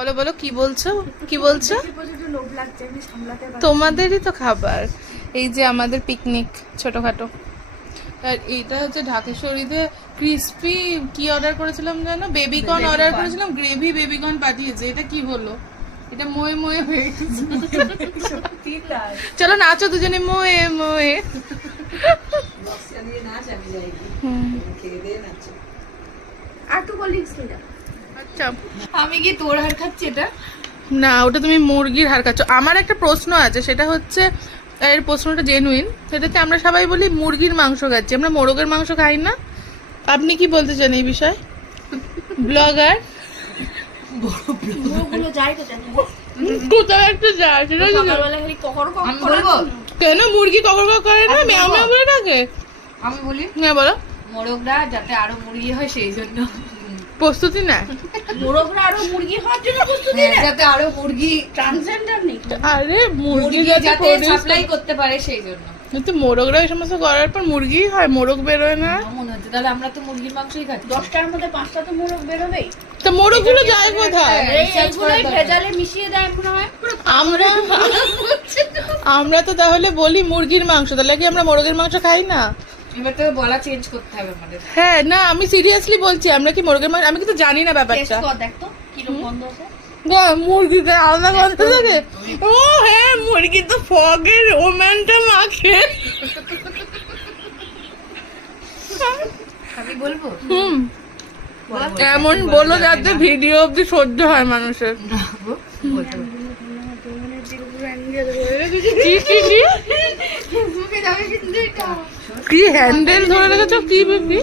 বলো বলো কি বলছো? কি বলছো? তোমাদেরই তো খাবার। এই যে আমাদের পিকনিক ছোটখাটো। আর এটা হচ্ছে ঢাকেশ্বরীতে ক্রিস্পি কি অর্ডার করেছিলাম জানো? বেবিকর্ন অর্ডার করেছিলাম গ্রেভি বেবিকর্ন পাঠিয়েছে এটা কি হলো? এটা মোয়ে মোয়ে হয়ে গেছে। চলো নাচো দুজনে মোয়ে মোয়ে। আর টু কলিগস কিনা আচ্ছা আমি কি তোর হার খাচ্ছি এটা? না ওটা তুমি মুরগির হাড় খাচ্ছ। আমার একটা প্রশ্ন আছে সেটা হচ্ছে এর প্রশ্নটা জেনুইন সেটাতে আমরা সবাই বলি মুরগির মাংস খাচ্ছি। আমরা মোরগের মাংস খাই না। আপনি কি বলতে চান এই বিষয়ে? ব্লগার? কোথাও একটা যায় সেটা কেন মুরগি কখন করে না? বলে ডাকে। আমি বলি হ্যাঁ বলো। মোরগরা যাতে আরও মুরগি হয় সেই জন্য। প্রস্তুতি না মোরগরা আরও মুরগি হওয়ার জন্য প্রস্তুতি হ্যাঁ, যাতে আরও মুরগি ট্রান্সজেন্ডার নেই আরে মুরগি মুরগি যাতে যাতে সাপ্লাই করতে পারে সেই জন্য। কিন্তু মোরগরা এই সমস্ত করার পর মুরগি হয় মোরগ বেরোয় না। মনে হচ্ছে তাহলে আমরা তো মুরগির মাংসই খাচ্ছি। দশটার মধ্যে পাঁচটা তো মোরগ বেরোবেই। তো মোরগগুলো যায় কোথায়? হ্যাঁ, এইগুলোই ভেজালে মিশিয়ে দেয় মনে হয় আমরা আমরা তো তাহলে বলি মুরগির মাংস তাহলে কি আমরা মোরগের মাংস খাই না? এবার তো বলা চেঞ্জ করতে হবে আমাদের। হ্যাঁ না আমি সিরিয়াসলি বলছি আমরা কি মুরগের মাংস আমি কিন্তু জানি না ব্যাপারটা। কর দেখ তো কীরকম গন্ধ আছে। মুরগিতে আলাদা গন্ধ থাকে ও হ্যাঁ মুরগি তো ফগের রোম্যানটা মাখে। আমি বলব? হুম। এমন বলো যাতে ভিডিও অব্দি সহ্য হয় মানুষের। কি কি কি এটা কি হ্যান্ডেল ধরে রেখেছো? কি থাকে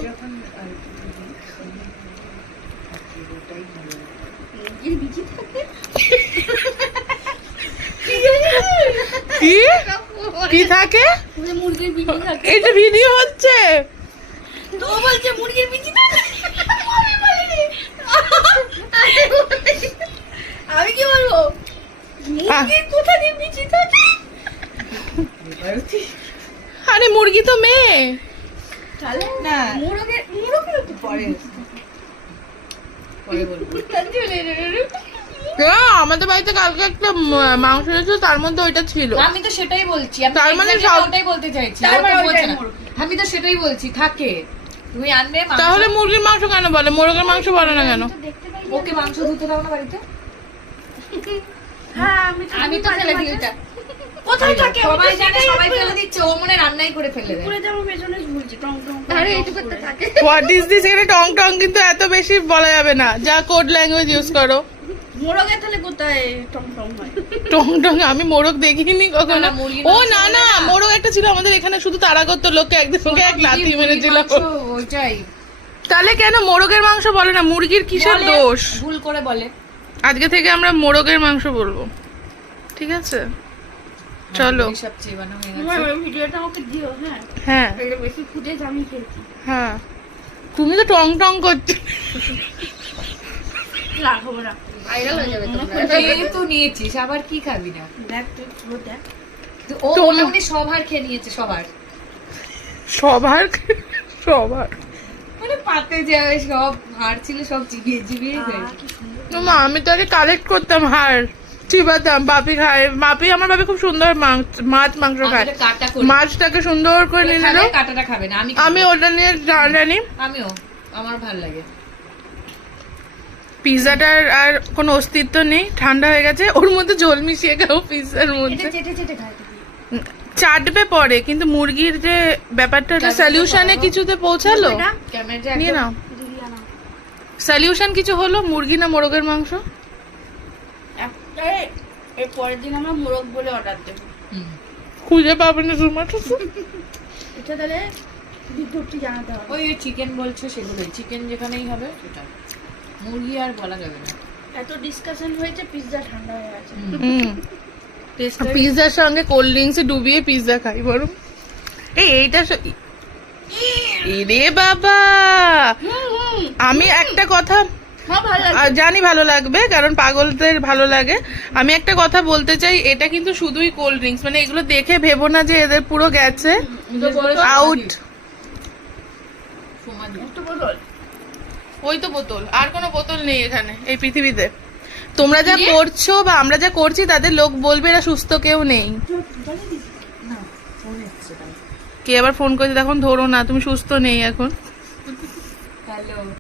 কি? কি থাকে? যে ভিডিও হচ্ছে। তো বলছে মুরগির বিচি থাকে আমি কি বলব? মুরগির কোথা দিয়ে বিচি থাকে? আরে মুরগি তো মেয়ে। না। তো পরে। হ্যাঁ, আমাদের বাড়িতে কালকে একটা মাংস এনেছিল তার মধ্যে ওইটা ছিল। আমি তো সেটাই বলছি। আমি তার মানে ওটাই বলতে চাইছি। মানে। আমি তো সেটাই বলছি থাকে। তুমি আনবে তাহলে মুরগির মাংস কেন বলে? মোরগের মাংস বলে না কেন? ওকে মাংস ধুতে দাও না বাড়িতে। হ্যাঁ আমি তো ফেলে দিই কোথায় থাকে? সবাই জানে সবাই ফেলে দিচ্ছে ও মনে রান্নাই করে ফেলে দেয়। পুরো পেছনে ঝুলছে টং টং আরে এইটুকুতে থাকে। হোয়াট ইজ দিস এখানে টং টং কিন্তু এত বেশি বলা যাবে না। যা কোড ল্যাঙ্গুয়েজ ইউজ করো। মোরগে তাহলে কোথায় টং টং হয়? টং টং আমি মোরগ দেখিনি কখনো। ও না না না। মোরগ একটা ছিল আমাদের এখানে শুধু তারা করতো লোককে একদিন ওকে এক লাথি মেরেছিল। ওইটাই। তাহলে কেন মোরগের মাংস বলে না? মুরগির কিসের দোষ? ভুল করে বলে। আজকে থেকে আমরা মোরগের মাংস বলব। ঠিক আছে? চলো। হয়ে গেছে। ভিডিওটা আমাকে দিও হ্যাঁ। হ্যাঁ। বেশি ফুটেজ আমি খেয়েছি। হ্যাঁ। তুমি তো টং টং করছ রাখব না ভাইরাল হয়ে যাবে যেহেতু নিয়েছিস আবার কি খাবি না? দেখ তুই দেখ। ও মনে মনে সবার খেয়ে নিয়েছে সবার। সবার সবার। মানে পাতে যে সব হাড় ছিল সব যায় মা আমি তো আগে কালেক্ট করতাম হাড়। চিবাতাম বাপি খায়। বাপি আমার বাপি খুব সুন্দর মাংস- মাছ মাংস খায়। মাছটাকে সুন্দর করে নিয়ে খাবে, নিল কাটাটা খাবে না আমি আমি ওটা নিয়ে জানি আমিও আমার ভালো লাগে। পিৎজাটার আর কোনো অস্তিত্ব নেই ঠান্ডা হয়ে গেছে। ওর মধ্যে ঝোল মিশিয়ে খাও পিৎজার মধ্যে। চেটে চেটে খাই তুমি চাটবে পরে কিন্তু মুরগির যে ব্যাপারটা সলিউশনে কিছুতে পৌঁছালো? নিয়ে নাও। সলিউশন কিছু হলো মুরগি না মোরগের মাংস? একটা এর পরের দিন আমরা মোরগ বলে অর্ডার দেবো। খুঁজে পাবে না জোম্যাটো এটা তাহলে বিজ্ঞপ্তি জানাতে হবে। ওই চিকেন বলছো সেগুলোই। চিকেন যেখানেই হবে সেটা। মুরগি আর বলা যাবে না। এত ডিসকাশন হয়েছে পিৎজা ঠান্ডা হয়ে গেছে। হুম। পিৎজার সঙ্গে কোল্ড ড্রিঙ্কস ডুবিয়ে পিৎজা খাই বরং। এই এইটা স- এরে বাবা! আমি একটা কথা জানি ভালো লাগবে কারণ পাগলদের ভালো লাগে। আমি একটা কথা বলতে চাই এটা কিন্তু শুধুই কোল্ড ড্রিঙ্কস মানে এগুলো দেখে ভেবো না যে এদের পুরো গেছে। আউট ওই তো বোতল আর কোনো বোতল নেই এখানে এই পৃথিবীতে। তোমরা যা করছ বা আমরা যা করছি তাদের লোক বলবে এরা সুস্থ কেউ নেই। কে আবার ফোন করেছে তখন ধরো না তুমি সুস্থ নেই এখন। হ্যালো।